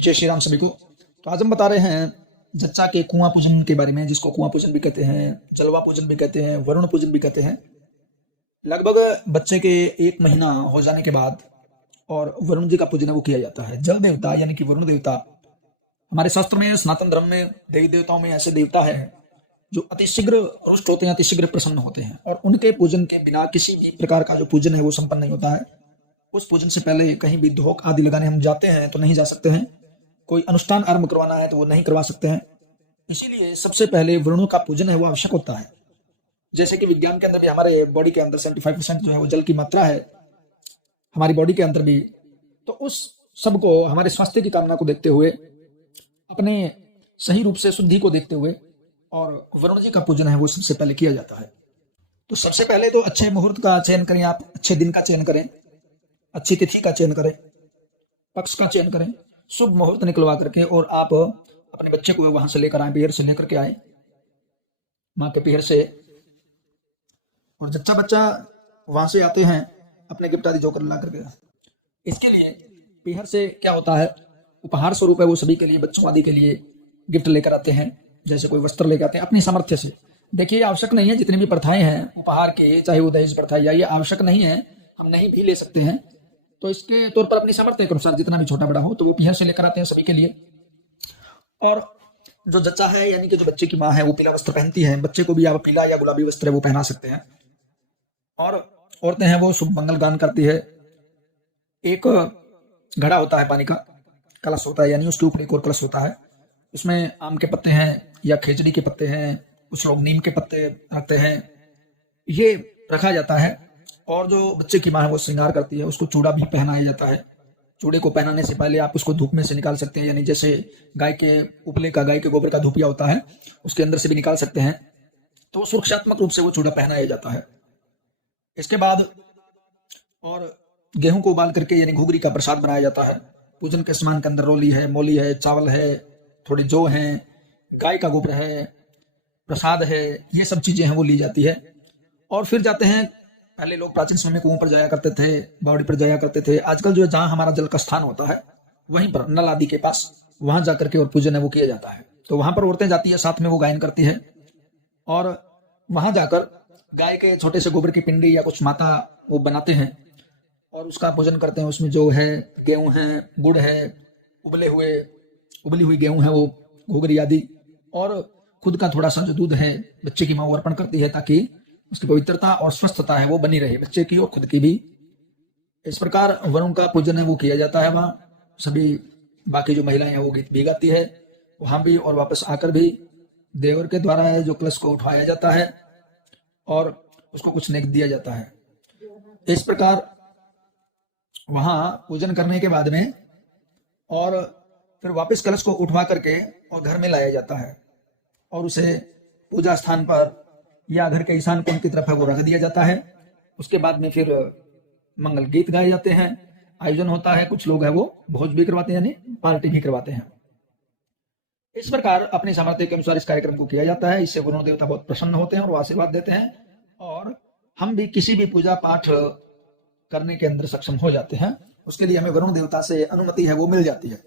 जय श्री राम सभी को। तो आज हम बता रहे हैं जच्चा के कुआं पूजन के बारे में, जिसको कुआं पूजन भी कहते हैं, जलवा पूजन भी कहते हैं, वरुण पूजन भी कहते हैं। लगभग बच्चे के 1 महीना हो जाने के बाद और वरुण जी का पूजन है वो किया जाता है। जल देवता यानी कि वरुण देवता हमारे शास्त्र में, सनातन धर्म में देवी देवताओं में ऐसे देवता है जो अतिशीघ्र रुष्ट होते हैं, अतिशीघ्र प्रसन्न होते हैं, और उनके पूजन के बिना किसी भी प्रकार का जो पूजन है वो संपन्न नहीं होता है। उस पूजन से पहले कहीं भी धोख आदि लगाने हम जाते हैं तो नहीं जा सकते हैं, कोई अनुष्ठान आरंभ करवाना है तो वो नहीं करवा सकते हैं। इसीलिए सबसे पहले वरुणों का पूजन है वो आवश्यक होता है। जैसे कि विज्ञान के अंदर भी हमारे बॉडी के अंदर 75% जो है वो जल की मात्रा है, हमारी बॉडी के अंदर भी। तो उस सब को, हमारे स्वास्थ्य की कामना को देखते हुए, अपने सही रूप से शुद्धि को देखते हुए, और वरुण जी का पूजन है वो सबसे पहले किया जाता है। तो सबसे पहले तो अच्छे मुहूर्त का चयन करें, आप अच्छे दिन का चयन करें, अच्छी तिथि का चयन करें, पक्ष का चयन करें, शुभ मुहूर्त निकलवा करके, और आप अपने बच्चे को वहां से लेकर आए, पीहर से लेकर के आए, माँ के पीहर से। और जच्चा बच्चा वहां से आते हैं अपने गिफ्ट आदि जोकर ला करके। इसके लिए पीहर से क्या होता है, उपहार स्वरूप है वो सभी के लिए, बच्चों आदि के लिए गिफ्ट लेकर आते हैं। जैसे कोई वस्त्र लेकर आते हैं अपनी सामर्थ्य से। देखिए, आवश्यक नहीं है, जितनी भी प्रथाएं हैं उपहार के, चाहे वो दहेज प्रथा या ये आवश्यक नहीं है, हम नहीं भी ले सकते हैं। तो इसके तौर पर अपनी सामर्थ्य के अनुसार जितना भी छोटा बड़ा हो तो वो पीहर से लेकर आते हैं सभी के लिए। और जो जच्चा है यानी कि जो बच्चे की माँ है वो पीला वस्त्र पहनती है, बच्चे को भी आप पीला या गुलाबी वस्त्र है वो पहना सकते हैं। और औरतें हैं वो शुभ मंगल गान करती है। एक घड़ा होता है पानी का, कलश होता है, यानी उसके ऊपर एक और कलश होता है। उसमें आम के पत्ते हैं या खेजड़ी के पत्ते हैं, कुछ लोग नीम के पत्ते रखते हैं, ये रखा जाता है। और जो बच्चे की माँ है वो श्रृंगार करती है, उसको चूड़ा भी पहनाया जाता है। चूड़े को पहनाने से पहले आप उसको धूप में से निकाल सकते हैं, यानी जैसे गाय के उपले का, गाय के गोबर का धूपिया होता है, उसके अंदर से भी निकाल सकते हैं। तो सुरक्षात्मक रूप से वो चूड़ा पहनाया जाता है। इसके बाद और गेहूं को उबाल करके यानी घुघरी का प्रसाद बनाया जाता है। पूजन के सामान के अंदर रोली है, मोली है, चावल है, थोड़ी जौ है, गाय का गोबर है, प्रसाद है, ये सब चीजें हैं वो ली जाती है। और फिर जाते हैं, पहले लोग प्राचीन समय में कुओं पर जाया करते थे, बावड़ी पर जाया करते थे। आजकल जो है जहां हमारा जल का स्थान होता है वहीं पर नल आदि के पास, वहां जाकर के और पूजन है वो किया जाता है। तो वहां पर औरतें जाती है, साथ में वो गायन करती है, और वहां जाकर गाय के छोटे से गोबर की पिंडी या कुछ माता वो बनाते हैं और उसका पूजन करते हैं। उसमें जो है गेहूं है, गुड़ है, उबली हुई गेहूं है वो, घुघरी आदि, और खुद का थोड़ा सा जो दूध है बच्चे की माँ वो अर्पण करती है, ताकि उसकी पवित्रता और स्वस्थता है वो बनी रहे, बच्चे की और खुद की भी। इस प्रकार वरुण का पूजन है वो किया जाता है। वहाँ सभी बाकी जो महिलाएं हैं वो गीत भी गाती है वहां भी, और वापस आकर भी देवर के द्वारा है जो कलश को उठाया जाता है और उसको कुछ नेक दिया जाता है। इस प्रकार वहां पूजन करने के बाद में और फिर वापस कलश को उठवा करके और घर में लाया जाता है, और उसे पूजा स्थान पर या घर के ईशान कोण की तरफ है वो रख दिया जाता है। उसके बाद में फिर मंगल गीत गाए जाते हैं, आयोजन होता है, कुछ लोग है वो भोज भी करवाते हैं, यानी पार्टी भी करवाते हैं। इस प्रकार अपनी सामर्थ्य के अनुसार इस कार्यक्रम को किया जाता है। इससे वरुण देवता बहुत प्रसन्न होते हैं और वो आशीर्वाद देते हैं, और हम भी किसी भी पूजा पाठ करने के अंदर सक्षम हो जाते हैं। उसके लिए हमें वरुण देवता से अनुमति है वो मिल जाती है।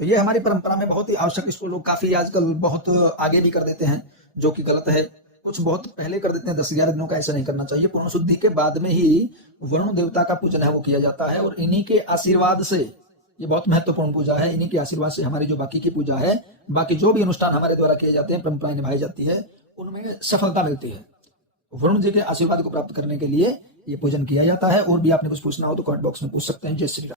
तो ये हमारी परंपरा में बहुत ही आवश्यक, इसको लोग काफी आजकल बहुत आगे भी कर देते हैं, जो कि गलत है। कुछ बहुत पहले कर देते हैं, 10-11 दिनों का, ऐसा नहीं करना चाहिए। पूर्ण शुद्धि के बाद में ही वरुण देवता का पूजन है वो किया जाता है, और इन्हीं के आशीर्वाद से, ये बहुत महत्वपूर्ण पूजा है, इन्हीं के आशीर्वाद से हमारी जो बाकी की पूजा है, बाकी जो भी अनुष्ठान हमारे द्वारा किए जाते हैं, परंपराएं निभाई जाती है, उनमें सफलता मिलती है। वरुण जी के आशीर्वाद को प्राप्त करने के लिए ये पूजन किया जाता है। और भी आपने कुछ पूछना हो तो कमेंट बॉक्स में पूछ सकते हैं। जय श्री राम।